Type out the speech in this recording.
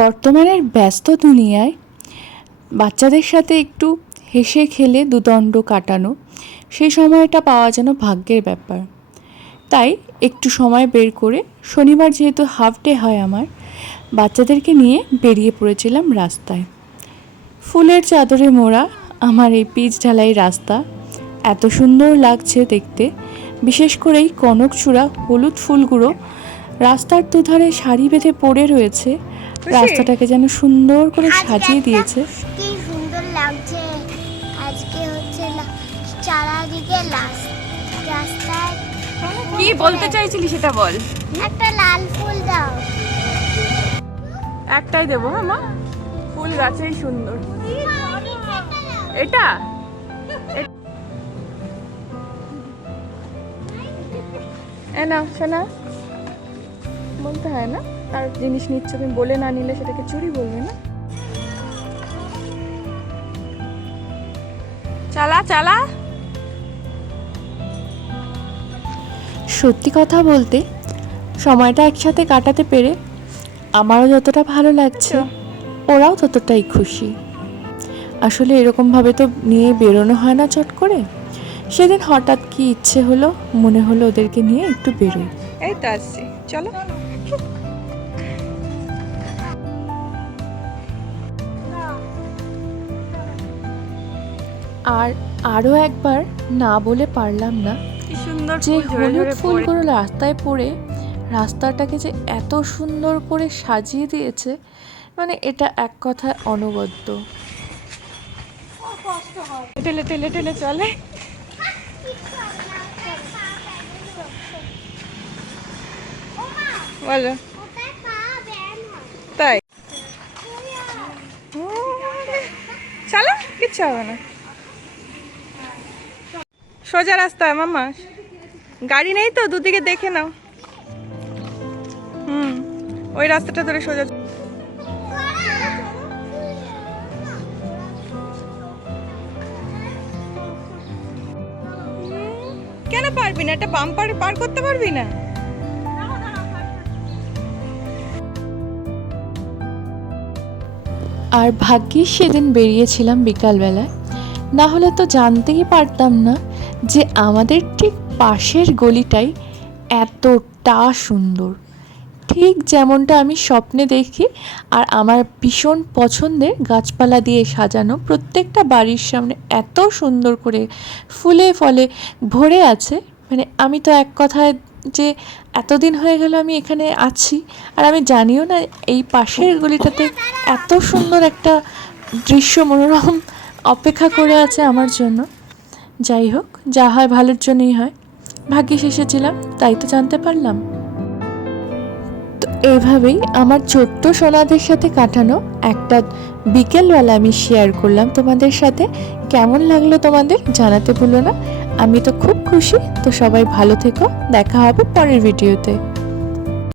বর্তমানের ব্যস্ত দুনিয়ায় বাচ্চাদের সাথে একটু হেসে খেলে দুদণ্ড কাটানো, সেই সময়টা পাওয়া যেন ভাগ্যের ব্যাপার। তাই একটু সময় বের করে, শনিবার যেহেতু হাফ ডে হয় আমার, বাচ্চাদেরকে নিয়ে বেরিয়ে পড়েছিলাম রাস্তায়। ফুলের চাদরে মোড়া আমার এই পিচ ঢালাই রাস্তা এত সুন্দর লাগছে দেখতে। বিশেষ করে এই কনকচূড়া হলুদ ফুলগুলো রাস্তার দুধারে সারি বেঁধে পড়ে রয়েছে, রাস্তাটাকে যেন সুন্দর করে সাজিয়ে দিয়েছে। কি সুন্দর লাগছে। আজকে হচ্ছে চারাদিকে রাস্তায় কি বলতে চাইছিলি সেটা বল। একটা লাল ফুল দাও। একটাই দেবো। হ্যাঁ মা, ফুল গাছেই সুন্দর। এটা না শোনা, বলতে হয় না। তার জিনিস নিচ্ছে, তুমি বলে না নিলে সেটাকে চুরি বলবে না। চালা চালা। সত্যি কথা বলতে, সময়টা একসাথে কাটাতে পেরে আমারও যতটা ভালো লাগছে, ওরাও ততটাই খুশি। আসলে এরকমভাবে তো নিয়ে বেরোনো হয় না চট করে। সেদিন হঠাৎ কি ইচ্ছে হলো, মনে হলো ওদেরকে নিয়ে একটু বেরোই। এই তো আসছি, চলো। আর আরও একবার না বলে পারলাম না কি সুন্দর যে ফুল ঝরে হলুদ ঝরে ফুলগুলো রাস্তায় পড়ে রাস্তাটাকে যে এত সুন্দর করে সাজিয়ে দিয়েছে, মানে এটা এক কথায় অনবদ্য। টেলে টেলে টেলে চলে। বলো তাই। চলো, কিচ্ছু হবে না। সোজা রাস্তা মামা, গাড়ি নেই তো, দুদিকে দেখে নাও। ওই রাস্তাটা ধরে সোজা। কেন পারবি না? একটা বাম্পার পার করতে পারবি না? আর ভাগ্যিস সেদিন বেরিয়েছিলাম বিকালবেলায়, না হলে তো জানতেই পারতাম না যে আমাদের ঠিক পাশের গলিটাই এতটা সুন্দর, ঠিক যেমনটা আমি স্বপ্নে দেখি। আর আমার ভীষণ পছন্দের গাছপালা দিয়ে সাজানো প্রত্যেকটা বাড়ির সামনে এত সুন্দর করে ফুলে ফলে ভরে আছে। মানে আমি তো এক কথায় যে এতদিন হয়ে গেল আমি এখানে আছি, আর আমি জানিও না এই পাশের গলিটাতে এত সুন্দর একটা দৃশ্য মনোরম অপেক্ষা করে আছে আমার জন্য। যাই হোক, যা হয় ভালোর জন্যই হয়। ভাগ্যিস এসেছিলাম, তাই তো জানতে পারলাম। তো এইভাবেই আমার ছোট্ট সোনাদের সাথে কাটানো একটা বিকেলবেলা আমি শেয়ার করলাম তোমাদের সাথে। কেমন লাগলো তোমাদের জানাতে ভুলো না। আমি তো খুব খুশি। তো সবাই ভালো থেকো, দেখা হবে পরের ভিডিওতে।